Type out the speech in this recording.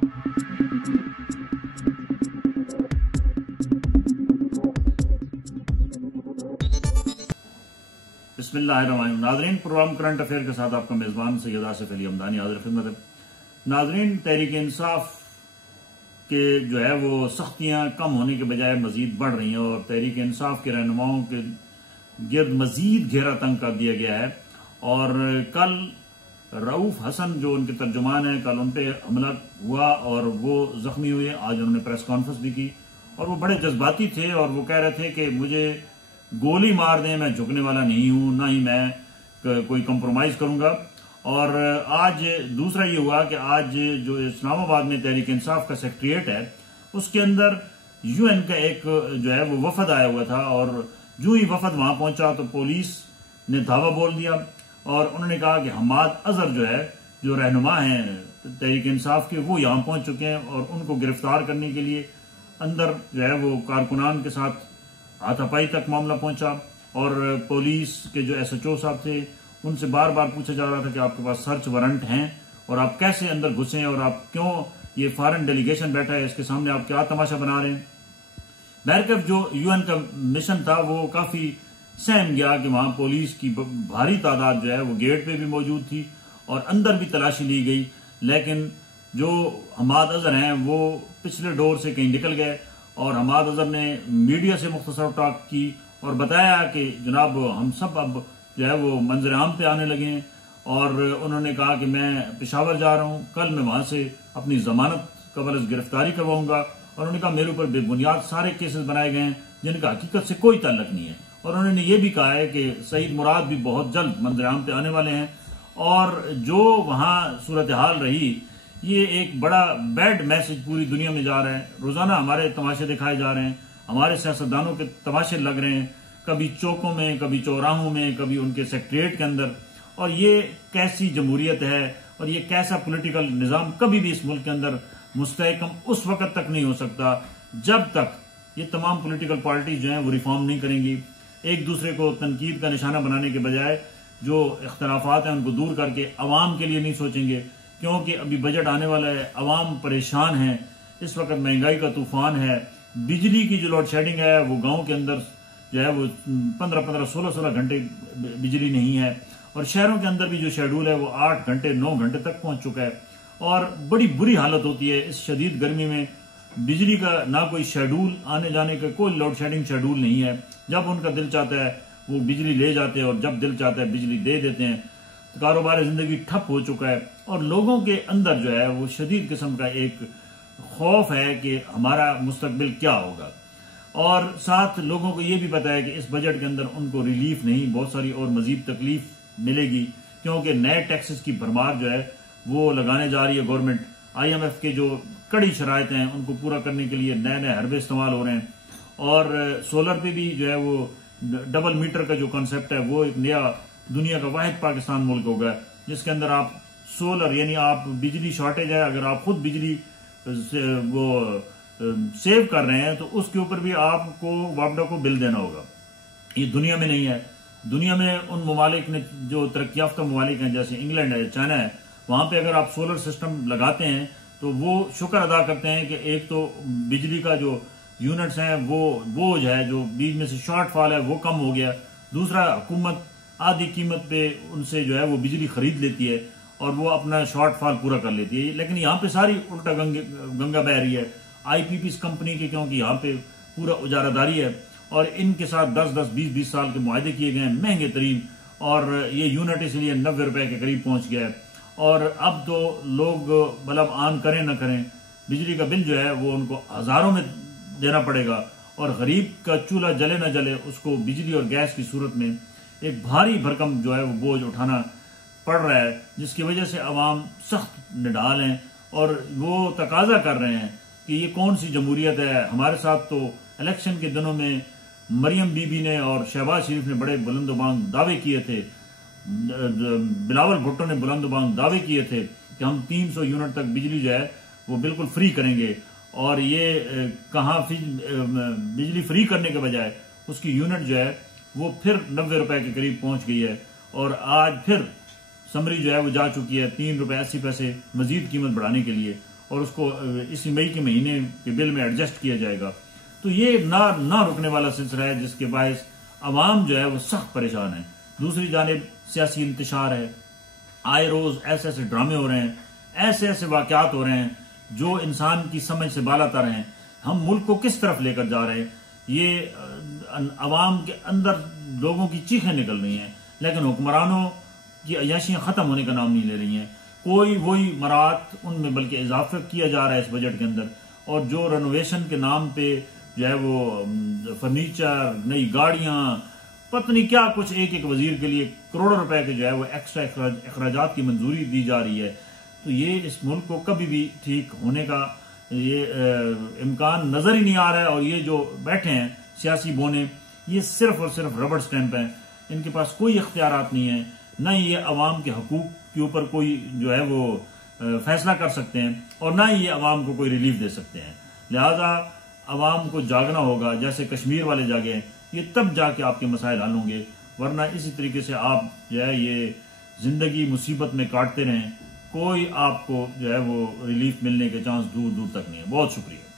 बिस्मिल्लाहिर्रहमानिर्रहीम। नाज़रीन, programme current affair के साथ आपका मेज़बान सैयद आसिफ अली हमदानी हाज़िर खिदमत है। नाज़रीन, तहरीक इंसाफ के जो है वो सख्तियां कम होने के बजाय मजीद बढ़ रही हैं और तहरीक इंसाफ के रहनुमाओं के गिर्द मजीद घेरा तंग कर दिया गया है। और कल रऊफ हसन जो उनके तर्जुमान है, कल उन पर हमला हुआ और वो जख्मी हुए। आज उन्होंने प्रेस कॉन्फ्रेंस भी की और वो बड़े जज्बाती थे और वो कह रहे थे कि मुझे गोली मार दें, मैं झुकने वाला नहीं हूं, ना ही मैं कोई कंप्रोमाइज करूंगा। और आज दूसरा ये हुआ कि आज जो इस्लामाबाद में तहरीक इंसाफ का सेक्रेटरिएट है उसके अंदर यूएन का एक जो है वो वफद आया हुआ था और जो ही वफद वहां पहुंचा तो पुलिस ने धावा बोल दिया और उन्होंने कहा कि हमाद अजहर जो है, जो रहनुमा हैं तहरीक इंसाफ के, वो यहां पहुंच चुके हैं और उनको गिरफ्तार करने के लिए अंदर जो है वो कारकुनान के साथ हाथापाई तक मामला पहुंचा। और पुलिस के जो एसएचओ साहब थे उनसे बार बार पूछा जा रहा था कि आपके पास सर्च वारंट हैं और आप कैसे अंदर घुसे और आप क्यों, ये फॉरेन डेलीगेशन बैठा है इसके सामने आप क्या तमाशा बना रहे हैं। बहरकैफ जो यूएन का मिशन था वो काफी सहम गया कि वहां पुलिस की भारी तादाद जो है वो गेट पे भी मौजूद थी और अंदर भी तलाशी ली गई। लेकिन जो हमाद अजहर हैं वो पिछले डोर से कहीं निकल गए और हमाद अजहर ने मीडिया से मुख्तसर टॉक की और बताया कि जनाब हम सब अब जो है वो मंजर आम पे आने लगे हैं। और उन्होंने कहा कि मैं पेशावर जा रहा हूं, कल मैं वहां से अपनी जमानत कबल गिरफ्तारी करवाऊंगा। और उन्होंने कहा मेरे ऊपर बेबुनियाद सारे केसेस बनाए गए हैं जिनका हकीकत से कोई ताल्लुक नहीं है। और उन्होंने ये भी कहा है कि सईद मुराद भी बहुत जल्द मंजर आम पे आने वाले हैं। और जो वहां सूरत हाल रही, ये एक बड़ा बैड मैसेज पूरी दुनिया में जा रहा है। रोजाना हमारे तमाशे दिखाए जा रहे हैं, हमारे सियासतदानों के तमाशे लग रहे हैं, कभी चौकों में, कभी चौराहों में, कभी उनके सेक्रेटरिएट के अंदर। और ये कैसी जमहूरियत है और ये कैसा पॉलिटिकल निजाम कभी भी इस मुल्क के अंदर मुस्तहकम उस वक्त तक नहीं हो सकता जब तक ये तमाम पॉलिटिकल पार्टीज जो हैं वो रिफॉर्म नहीं करेंगी। एक दूसरे को तनकीद का निशाना बनाने के बजाय जो इख्तलाफात हैं उनको दूर करके अवाम के लिए नहीं सोचेंगे, क्योंकि अभी बजट आने वाला है, अवाम परेशान है, इस वक्त महंगाई का तूफान है, बिजली की जो लोड शेडिंग है वो गांव के अंदर जो है वो 15-15, 16-16 घंटे बिजली नहीं है और शहरों के अंदर भी जो शेड्यूल है वो 8 घंटे 9 घंटे तक पहुंच चुका है। और बड़ी बुरी हालत होती है इस शदीद गर्मी में, बिजली का ना कोई शेड्यूल, आने जाने का कोई लोड शेडिंग शेड्यूल नहीं है। जब उनका दिल चाहता है वो बिजली ले जाते हैं और जब दिल चाहता है बिजली दे देते हैं। तो कारोबार जिंदगी ठप हो चुका है और लोगों के अंदर जो है वो शदीद किस्म का एक खौफ है कि हमारा मुस्तकबिल क्या होगा। और साथ लोगों को ये भी पता है कि इस बजट के अंदर उनको रिलीफ नहीं, बहुत सारी और मजीद तकलीफ मिलेगी, क्योंकि नए टैक्सेस की भरमार जो है वो लगाने जा रही है गवर्नमेंट। IMF के जो कड़ी शराइत हैं उनको पूरा करने के लिए नए नए हरबे इस्तेमाल हो रहे हैं। और सोलर पे भी जो है वो डबल मीटर का जो कॉन्सेप्ट है वो एक नया दुनिया का वाहिद पाकिस्तान मुल्क होगा जिसके अंदर आप सोलर, यानी आप बिजली शॉर्टेज है, अगर आप खुद बिजली वो सेव कर रहे हैं तो उसके ऊपर भी आपको वापडा को बिल देना होगा। ये दुनिया में नहीं है। दुनिया में उन ममालिक ने जो तरक्की याफ्ता ममालिक हैं जैसे इंग्लैंड है, चाइना है, वहां पे अगर आप सोलर सिस्टम लगाते हैं तो वो शुक्र अदा करते हैं कि एक तो बिजली का जो यूनिट्स हैं वो बोझ है, जो बीच में से शॉर्टफॉल है वो कम हो गया। दूसरा, हुकूमत आधी कीमत पे उनसे जो है वो बिजली खरीद लेती है और वो अपना शॉर्टफॉल पूरा कर लेती है। लेकिन यहाँ पे सारी उल्टा गंगा बह रही है IPPs कंपनी के, क्योंकि यहाँ पे पूरा उजारादारी है और इनके साथ 10-10, 20-20 साल के मुआहदे किए गए हैं, महंगे तरीन। और ये यूनिट इसलिए 90 रुपए के करीब पहुंच गया है। और अब तो लोग मतलब ऑन करें ना करें, बिजली का बिल जो है वो उनको हजारों में देना पड़ेगा और गरीब का चूल्हा जले ना जले उसको बिजली और गैस की सूरत में एक भारी भरकम जो है वो बोझ उठाना पड़ रहा है, जिसकी वजह से अवाम सख्त निडाल हैं और वो तकाजा कर रहे हैं कि ये कौन सी जमहूरियत है। हमारे साथ तो इलेक्शन के दिनों में मरियम बीबी ने और शहबाज शरीफ ने बड़े बुलंदबांग दावे किए थे, बिलावल भुट्टो ने बुलंदबांग दावे किए थे कि हम 300 यूनिट तक बिजली जो है वो बिल्कुल फ्री करेंगे। और ये कहाँ बिजली फ्री करने के बजाय उसकी यूनिट जो है वो फिर 90 रुपए के करीब पहुंच गई है और आज फिर समरी जो है वो जा चुकी है 3 रुपए 80 पैसे मजीद कीमत बढ़ाने के लिए। और उसको इसी मई के महीने के बिल में एडजस्ट किया जाएगा। तो ये ना रुकने वाला सिलसिला है, जिसके बायस अवाम जो है वो सख्त परेशान है। दूसरी जानिब सियासी इंतशार है, आए रोज ऐसे ऐसे ड्रामे हो रहे हैं, ऐसे ऐसे वाकयात हो रहे हैं जो इंसान की समझ से बालातर हैं। हम मुल्क को किस तरफ लेकर जा रहे हैं, ये अवाम के अंदर लोगों की चीखें निकल रही हैं, लेकिन हुक्मरानों की अयाशियां खत्म होने का नाम नहीं ले रही हैं। कोई वही मरात उनमें बल्कि इजाफा किया जा रहा है इस बजट के अंदर। और जो रेनोवेशन के नाम पे जो है वो फर्नीचर, नई गाड़ियां, पता नहीं क्या कुछ एक एक वजीर के लिए करोड़ों रुपए के जो है वो एक्स्ट्रा अखराजात की मंजूरी दी जा रही है। तो ये इस मुल्क को कभी भी ठीक होने का ये इम्कान नजर ही नहीं आ रहा है। और ये जो बैठे हैं सियासी बोने, ये सिर्फ और सिर्फ रबड़ स्टैंप हैं, इनके पास कोई इख्तियारात नहीं है, न ही ये अवाम के हकूक के ऊपर कोई जो है वो फैसला कर सकते हैं, और ना ही ये अवाम को कोई रिलीफ दे सकते हैं। लिहाजा अवाम को जागना होगा, जैसे कश्मीर वाले जागे हैं, ये तब जाके आपके मसाइल हल होंगे। वरना इसी तरीके से आप जो है ये जिंदगी मुसीबत में काटते रहें, कोई आपको जो है वो रिलीफ मिलने के चांस दूर दूर तक नहीं है। बहुत शुक्रिया।